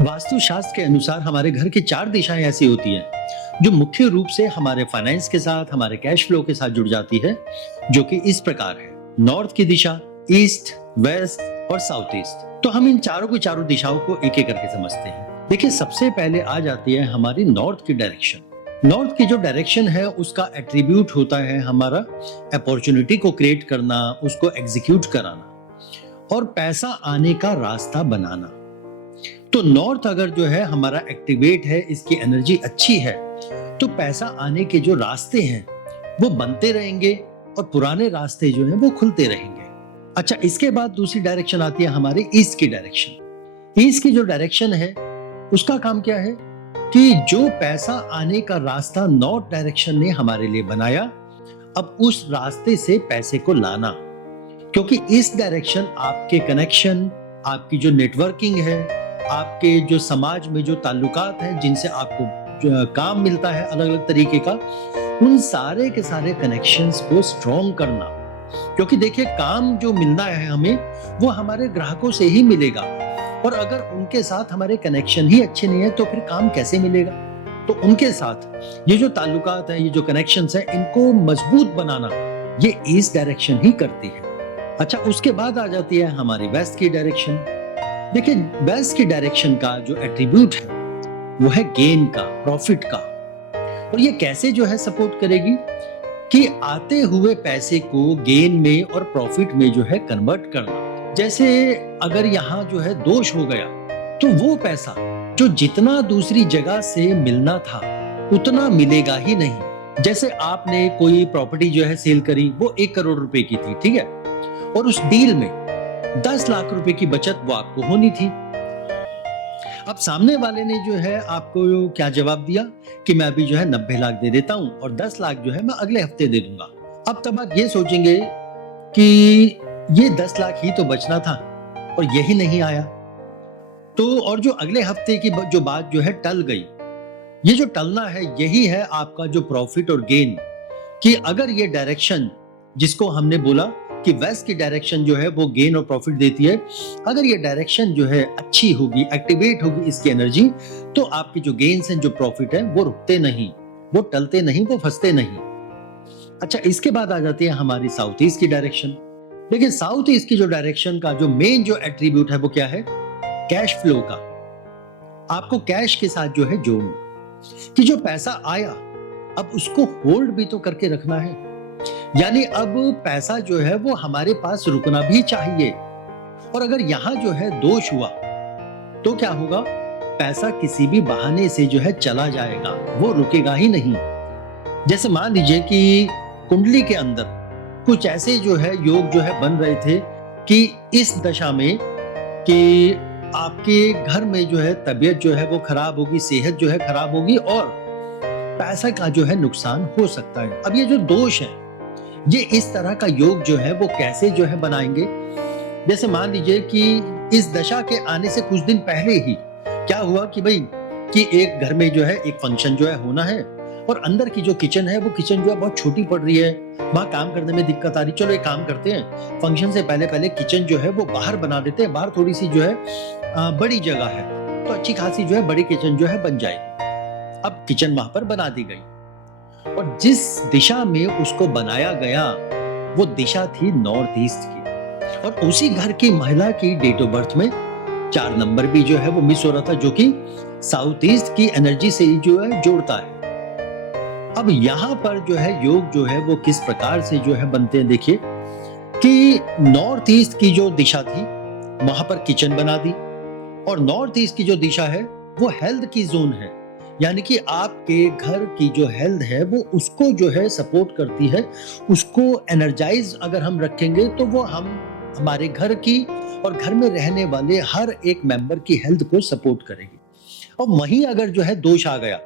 वास्तुशास्त्र के अनुसार हमारे घर की 4 दिशाएं ऐसी होती हैं जो मुख्य रूप से हमारे फाइनेंस के साथ, हमारे कैश फ्लो के साथ जुड़ जाती है, जो कि इस प्रकार है। नॉर्थ की दिशा, ईस्ट, वेस्ट और साउथ ईस्ट। तो हम इन चारों की चारों दिशाओं को एक-एक करके समझते हैं। देखिए, सबसे पहले आ जाती है हमारी नॉर्थ की डायरेक्शन। नॉर्थ की जो डायरेक्शन है उसका एट्रीब्यूट होता है हमारा अपॉर्चुनिटी को क्रिएट करना, उसको एग्जीक्यूट कराना और पैसा आने का रास्ता बनाना। तो नॉर्थ अगर जो है हमारा एक्टिवेट है, इसकी एनर्जी अच्छी है, तो पैसा आने के जो रास्ते हैं वो बनते रहेंगे और पुराने रास्ते जो हैं वो खुलते रहेंगे। अच्छा, इसके बाद दूसरी डायरेक्शन आती है हमारी ईस्ट की डायरेक्शन। ईस्ट की जो डायरेक्शन है उसका काम क्या है कि जो पैसा आने का रास्ता नॉर्थ डायरेक्शन ने हमारे लिए बनाया, अब उस रास्ते से पैसे को लाना। क्योंकि इस डायरेक्शन आपके कनेक्शन, आपकी जो नेटवर्किंग है, आपके जो समाज में जो ताल्लुकात हैं जिनसे आपको जो काम मिलता है अलग अलग तरीके का, उन सारे के सारे कनेक्शंस को स्ट्रॉन्ग करना। क्योंकि देखिए, काम जो मिलना है हमें वो हमारे ग्राहकों से ही मिलेगा, और अगर उनके साथ हमारे कनेक्शन ही अच्छे नहीं है तो फिर काम कैसे मिलेगा। तो उनके साथ ये जो ताल्लुकात है, ये जो कनेक्शंस है, इनको मजबूत बनाना ये ईस्ट डायरेक्शन ही करती है। अच्छा, उसके बाद आ जाती है हमारी वेस्ट की डायरेक्शन। देखिए, वेस्ट की डायरेक्शन का जो एट्रीब्यूट है वो है गेन का, प्रॉफिट का। और ये कैसे जो है सपोर्ट करेगी कि आते हुए पैसे को गेन में और प्रॉफिट में जो है कन्वर्ट करना। जैसे अगर यहाँ जो है दोष हो गया तो वो पैसा जो जितना दूसरी जगह से मिलना था उतना मिलेगा ही नहीं। जैसे आपने कोई प्रॉपर्टी जो है सेल करी, वो 1 करोड़ रुपए की थी, ठीक है, और उस डील में 10 लाख रुपए की बचत वो आपको होनी थी। अब सामने वाले ने जो है आपको क्या जवाब दिया कि मैं अभी जो है 90 लाख दे देता हूं और 10 लाख जो है मैं अगले हफ्ते दे दूंगा। अब तब आप ये सोचेंगे कि ये 10 लाख ही तो बचना था और यही नहीं आया। तो और जो अगले हफ्ते की जो बात जो है टल गई, ये जो टलना है यही है आपका जो प्रॉफिट और गेन। कि अगर ये डायरेक्शन जिसको हमने बोला कि वेस्ट की डायरेक्शन जो है वो गेन और प्रॉफिट देती है, अगर ये डायरेक्शन जो है अच्छी होगी, एक्टिवेट होगी इसकी एनर्जी, तो आपके जो गेन्स हैं, जो प्रॉफिट है, वो रुकते नहीं, वो टलते नहीं, वो फंसते नहीं। अच्छा, इसके बाद आ जाती है हमारी साउथ ईस्ट की डायरेक्शन। देखिए, साउथ ईस्ट की जो डायरेक्शन का जो मेन जो एट्रीब्यूट है वो क्या है? कैश फ्लो का। आपको कैश के साथ जो है जोड़ना कि जो पैसा आया अब उसको होल्ड भी तो करके रखना है। यानी अब पैसा जो है वो हमारे पास रुकना भी चाहिए। और अगर यहां जो है दोष हुआ तो क्या होगा? पैसा किसी भी बहाने से जो है चला जाएगा, वो रुकेगा ही नहीं। जैसे मान लीजिए कि कुंडली के अंदर कुछ ऐसे जो है योग जो है बन रहे थे कि इस दशा में कि आपके घर में जो है तबीयत जो है वो खराब होगी, सेहत जो है खराब होगी और पैसा का जो है नुकसान हो सकता है। अब ये जो दोष है, ये इस तरह का योग जो है वो कैसे जो है बनाएंगे? जैसे मान लीजिए कि इस दशा के आने से कुछ दिन पहले ही क्या हुआ कि भाई कि एक घर में जो है एक फंक्शन जो है होना है और अंदर की जो किचन है वो किचन जो है बहुत छोटी पड़ रही है, वहां काम करने में दिक्कत आ रही। चलो एक काम करते हैं, फंक्शन से पहले पहले किचन जो है वो बाहर बना देते हैं। बाहर थोड़ी सी जो है बड़ी जगह है तो अच्छी खासी जो है बड़ी किचन जो है बन जाएगी। अब किचन वहां पर बना दी गई और जिस दिशा में उसको बनाया गया वो दिशा थी नॉर्थ ईस्ट की, और उसी घर की महिला की डेट ऑफ बर्थ में 4 नंबर भी जो है वो मिस हो रहा था, जो कि साउथ ईस्ट की एनर्जी से ही जो है जोड़ता है। अब यहां पर जो है योग जो है वो किस प्रकार से जो है बनते हैं, देखिए कि नॉर्थ ईस्ट की जो दिशा थी वहां पर किचन बना दी, और नॉर्थ ईस्ट की जो दिशा है वो हेल्थ की जोन है। यानी कि आपके घर की जो हेल्थ है वो उसको जो है सपोर्ट करती है, उसको एनर्जाइज अगर हम रखेंगे तो वो हमारे घर की और घर में रहने वाले हर एक मेंबर की हेल्थ को सपोर्ट करेगी। और वहीं अगर जो है दोष आ गया,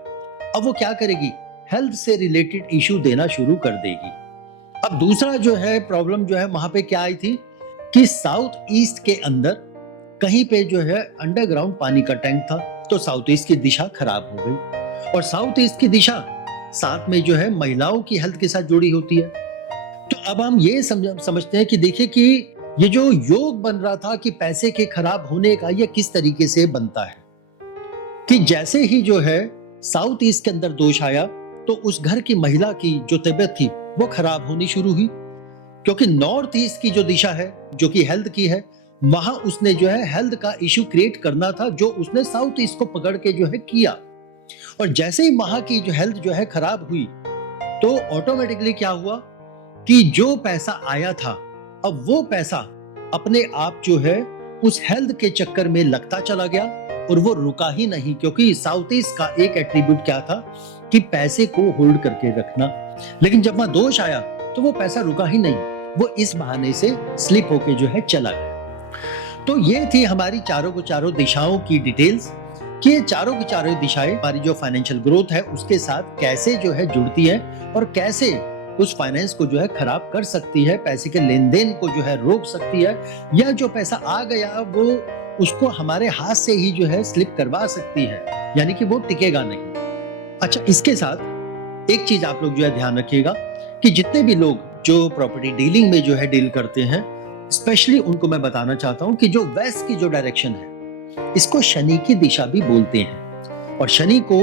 अब वो क्या करेगी? हेल्थ से रिलेटेड इश्यू देना शुरू कर देगी। अब दूसरा जो है प्रॉब्लम जो है वहां पे क्या आई थी कि साउथ ईस्ट के अंदर कहीं पे जो है अंडरग्राउंड पानी का टैंक था, तो साउथ ईस्ट की दिशा खराब हो गई। और साउथ ईस्ट की दिशा साथ में जो है महिलाओं की हेल्थ के साथ जुड़ी होती है। तो अब हम ये समझते हैं कि देखिए कि ये जो योग बन रहा था कि पैसे के खराब होने का, ये किस तरीके से बनता है। कि जैसे ही जो है साउथ ईस्ट के अंदर दोष आया तो उस घर की महिला की जो तबीयत थी वो खराब होनी शुरू हुई, क्योंकि नॉर्थ ईस्ट की जो दिशा है जो कि हेल्थ की है, वहां उसने जो है हेल्थ का इश्यू क्रिएट करना था, जो उसने साउथ ईस्ट को पकड़ के जो है किया। और जैसे ही वहां की जो हेल्थ जो है खराब हुई तो ऑटोमेटिकली क्या हुआ कि जो पैसा आया था अब वो पैसा अपने आप जो है उस हेल्थ के चक्कर में लगता चला गया और वो रुका ही नहीं, क्योंकि साउथ ईस्ट का एक एट्रीब्यूट क्या था कि पैसे को होल्ड करके रखना। लेकिन जब वहां दोष आया तो वो पैसा रुका ही नहीं, वो इस बहाने से स्लिप होके जो है चला गया। तो ये थी हमारी चारों को चारों दिशाओं की डिटेल्स कि ये चारों की चारों दिशाएं हमारी जो फाइनेंशियल ग्रोथ है उसके साथ कैसे जो है जुड़ती है और कैसे उस फाइनेंस को जो है खराब कर सकती है, पैसे के लेन देन को जो है रोक सकती है, या जो पैसा आ गया वो उसको हमारे हाथ से ही जो है स्लिप करवा सकती है, यानी कि वो टिकेगा नहीं। अच्छा, इसके साथ एक चीज आप लोग जो है ध्यान रखिएगा कि जितने भी लोग जो प्रॉपर्टी डीलिंग में जो है डील करते हैं, स्पेशली उनको मैं बताना चाहता हूं कि जो वेस्ट की जो डायरेक्शन है इसको शनि की दिशा भी बोलते हैं, और शनि को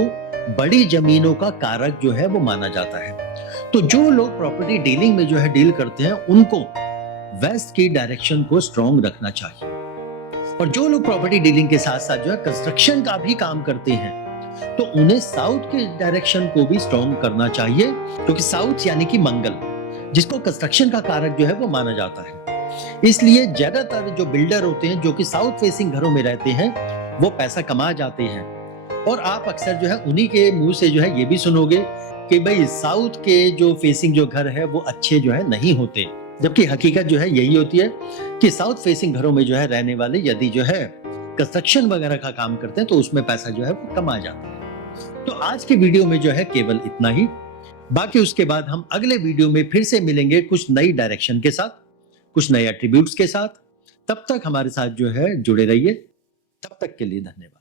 बड़ी जमीनों का कारक जो है वो माना जाता है। तो जो लोग प्रॉपर्टी डीलिंग में जो है डील करते हैं उनको वेस्ट की डायरेक्शन को स्ट्रॉन्ग रखना चाहिए, और जो लोग प्रॉपर्टी डीलिंग के साथ साथ जो है कंस्ट्रक्शन का भी काम करते हैं तो उन्हें साउथ के डायरेक्शन को भी स्ट्रॉन्ग करना चाहिए, क्योंकि साउथ यानी कि मंगल, जिसको कंस्ट्रक्शन का कारक जो है वो माना जाता है। इसलिए ज्यादातर जो बिल्डर होते हैं जो कि साउथ फेसिंग घरों में रहते हैं वो पैसा कमा जाते हैं, और आप अक्सर जो है उन्हीं के मुंह से जो है ये भी सुनोगे कि भाई साउथ के जो फेसिंग जो घर है वो अच्छे जो है नहीं होते, जबकि हकीकत जो है यही होती है कि साउथ फेसिंग घरों में जो है रहने वाले यदि जो है कंस्ट्रक्शन वगैरह का काम करते हैं तो उसमें पैसा जो है वो कमा जाता है। तो आज के वीडियो में जो है केवल इतना ही, बाकी उसके बाद हम अगले वीडियो में फिर से मिलेंगे कुछ नई डायरेक्शन के साथ, कुछ नए एट्रीब्यूट्स के साथ। तब तक हमारे साथ जो है जुड़े रहिए। तब तक के लिए धन्यवाद।